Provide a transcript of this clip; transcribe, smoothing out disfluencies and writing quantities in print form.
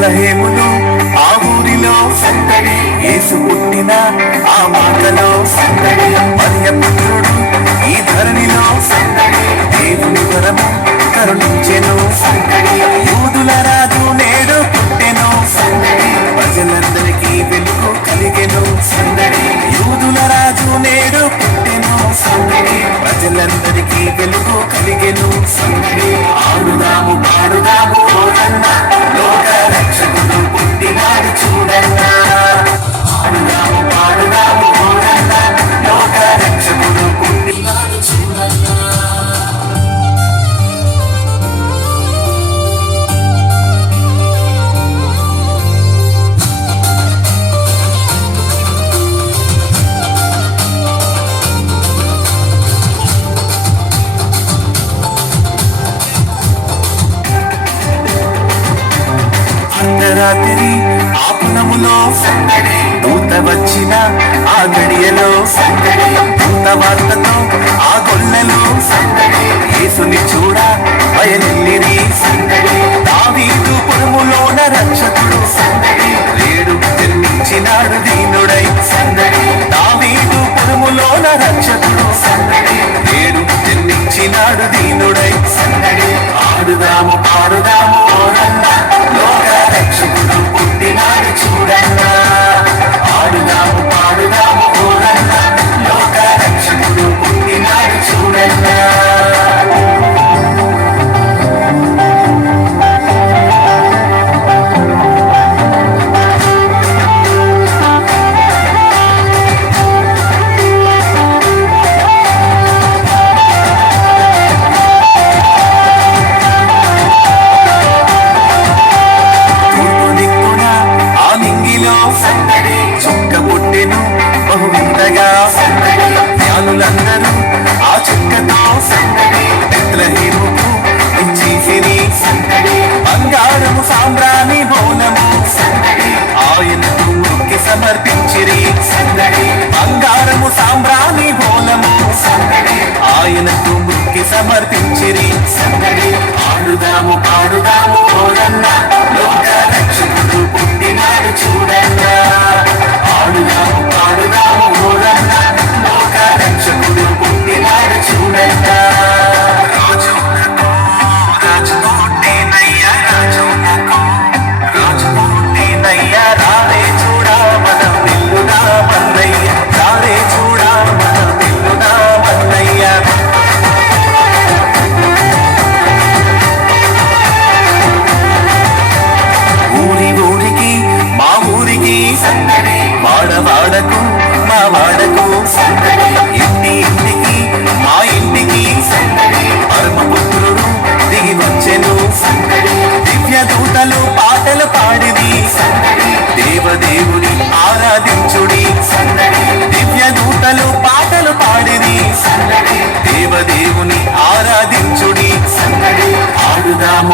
బెత్లెహేములో ఆ ఊరిలో సందడి, యేసు పుట్టిన ఆ మాటలో సందడి, మరియ పుత్రుడు ఈ ధరణిలో సందడి, దేవుని వరము కరుణించెను సందడి, యూదుల రాజు నేడు పుట్టెను సందడి, ప్రజలందరికీ వెలుగు కలిగెను సందడి, యూదుల రాజు నేడు పుట్టెను సందడి, ప్రజలందరికీ వెలుగు కలిగెను సందడి. ఆడుదాము పాడుదాము ఓరన్నా, లోక రక్షకుడు పుట్టినాడు చూడన్నా. ఆడుదాము పాడుదాము ఓరన్నా, లోక రక్షకుడు పుట్టినాడు చూడన్నా. అర్ధరాత్రి ఆపునములో సందడి, దూత వచ్చిన ఆ గడియలో సందడి, దూత వార్తతో ఆ గొల్లెలో సందడి, యేసుని చూడ బయలెల్లిరి సందడి, దావీదు పురములోన రక్షకుడు సందడి, రేడు జన్మించినాడు దీనుడై సందడి, దావీదు పురములోన రక్షకుడు సందడి, రేడు జన్మించినాడు దీనుడై సందడి. ఆడుదాము పాడుదాము ఓరన్నా, లోక రక్షకుడు పుట్టినాడు చూడన్నా. ఆడుదాము పాడుదాము ఓరన్నా, లోక రక్షకుడు పుట్టినాడు చూడన్నా. చుక్క పుట్టెను బహు వింతగా సందడి, జ్ఞానులందరూ ఆ చుక్కతో సందడి, బెత్లెహేముకు ఇచ్చేసిరి సందడి, బంగారము సాంబ్రాణి బోనము సందడి, ఆయనకు మొక్కి సమర్పించిరి సందడి, బంగారము సాంబ్రాణి బోనము సందడి, ఆయనకు మొక్కి సమర్పించిరి సందడి. ఆడుదాము పాడుదాము ఓరన్నా, లోక రక్షకుడు పుట్టినాడు చూడన్నా. ఆడుదాము పాడుదాము ఓరన్నా, లోక రక్షకుడు పుట్టినాడు చూడన్నా. రాజునకు రాజు పుట్టినయ్యా, రాజునకు రాజు పుట్టినయ్యా, రారే చూడా మనం నిల్లునా మన్నయ్య, రారే చూడా మనం నిల్లునా మన్నయ్య. ఊరి ఊరికి మా ఊరికి సందడి, వాడవాడకు మా వాడకు సందడి, ఇంటి ఇంటికి మా ఇంటికి సందడి, పరమపుత్రుడు దిగి వచ్చెను సందడి, దివ్య దూతలు పాటలు పాడివి సందడి, దేవదేవుని ఆరాధించుడి సందడి, దివ్య దూతలు పాటలు పాడివి సందడి, దేవదేవుని ఆరాధించుడి సందడి. ఆడుదాము